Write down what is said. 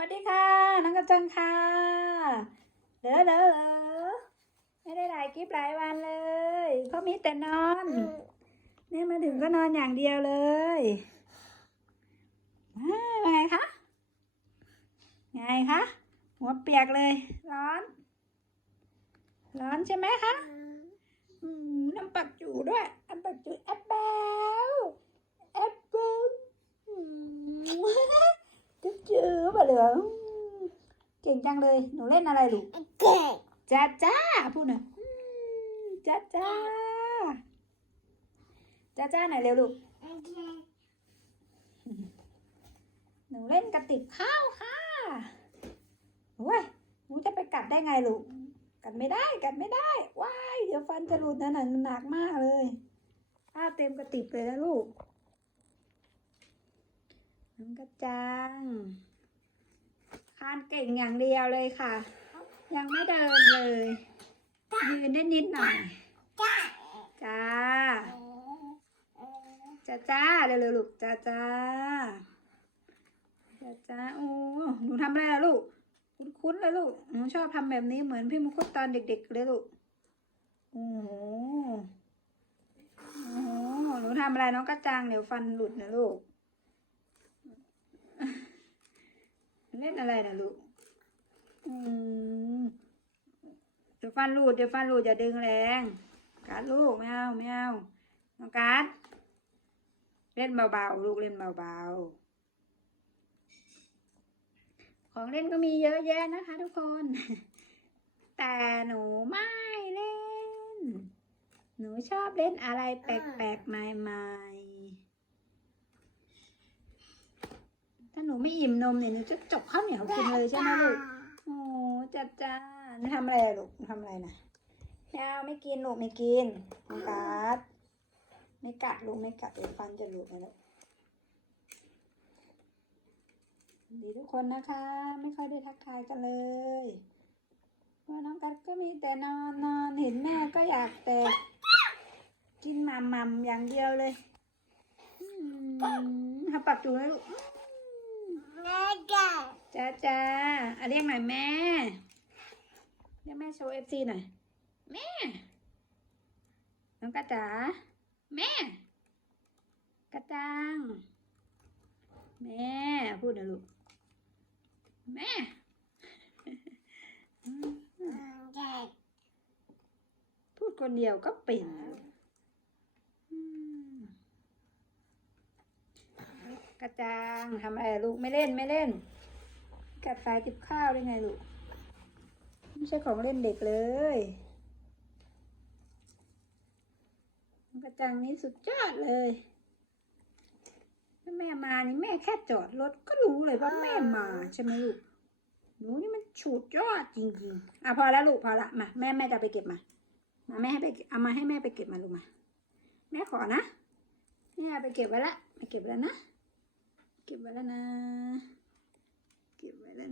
วัสดีค่ะ น้องกระจังค่ะเหลอเหลอเหลอไม่ได้ถ่ายคลิปหลายวันเลยเพราะมีแต่นอนเนี่ยมาถึงก็นอนอย่างเดียวเลยว้าวไงคะไงคะหัวเปียกเลย ร้อน ร้อนใช่ไหมคะอืมน้ำปักจูด้วยน้ำปักจูแอปเปิ้ลแอปเปิ้ลอืม จุ๊บจื๊บอะเห ลืองเก่งจังเลย หนูเล่นอะไรลูกเก่งจ้าจ้าพูดหน่อยจ้าจ้าจ้าจ้าหน่อยเร็วลูกหนูเล่นกระติบข้าวค่ะโอ้ยหนูจะไปกัดได้ไงลูก กัดไม่ได้ กัดไม่ได้ ว้าย เดี๋ยวฟันจะหลุดนะหนักหนักมากเลยข้าวเต็มกระติบเลยนะลูกน้องกระจัง คานเก่งอย่างเดียวเลยค่ะ ยังไม่เดินเลย ยืนได้นิดหน่อย จ้า จ้าจ้าเร็วๆลูกจ้าจ้าจ้าจ้าโอ้หนูทำอะไรล่ะลูก คุ้นๆเลยลูก หนูชอบทำแบบนี้เหมือนพี่มุคุดตอนเด็ก ๆ เลยลูก โอ้โหโอ้โห หนูทำอะไรน้องกระจังเดี๋ยวฟันหลุดนะลูก เล่นอะไรนะลูก อืมเดี๋ยวฟันหลุดเดี๋ยวฟันหลุดอย่าดึงแรง การดลูกไม่เอาไม่เอาน้องการดเล่นเบาๆลูกเล่นเบาๆ ของเล่นก็มีเยอะแยะนะคะ ทุกคน แต่หนูไม่เล่น หนูชอบเล่นอะไรแปลกๆใหม่ๆ ถ้าห นูไม่อิ่มนมเนี่ยหนูจะจกข้าวเหนียวกินเลยใช่ไหมลูกโอ้จัดจ้าหนูทำอะไรอะลูกหนูทำอะไรนะไม่เอาไม่กินลูกไม่กินน้องกัดไม่กัดลูกไม่กัดเดี๋ยวฟันจะหลุดนะลูกดีทุกคนนะคะ ไม่ค่อยได้ทักทายกันเลยว่าน้องกัดก็มีแต่นอนนอนเห็นแม่ก็อยากแต่กินหมัมมัมอย่างเดียวเลยอืมทำปากจูเลยลูกแม่เก่ง จ้าจ้าอะเรียกหน่อยแม่เรียกแม่โชว์เอฟซีหน่อย แม่ น้องกระจ๋า แม่ กระจัง แม่ พูดหนะลูก แม่เก่งพูดคนเดียวก็เป็นอืม กระจังทำอะไรลูกไม่เล่นไม่เล่น กัดสายติบข้าวได้ไงลูก ไม่ใช่ของเล่นเด็กเลยกระจังนี้สุดยอดเลยถ้าแม่มานี่แม่แค่จอดรถก็รู้เลยว่าแม่มาใช่ไหมลูกหนูนี่มันฉุดยอดจริงๆ อะพอแล้วลูกพอละมาแม่แม่จะไปเก็บมา มาแม่ให้ไปเอามาให้แม่ไปเก็บมาลูกมา แม่ขอนะแม่เอาไปเก็บไว้ละไปเก็บแล้วนะ เก็บไว้แล้วนะเก็บไว้แล้ว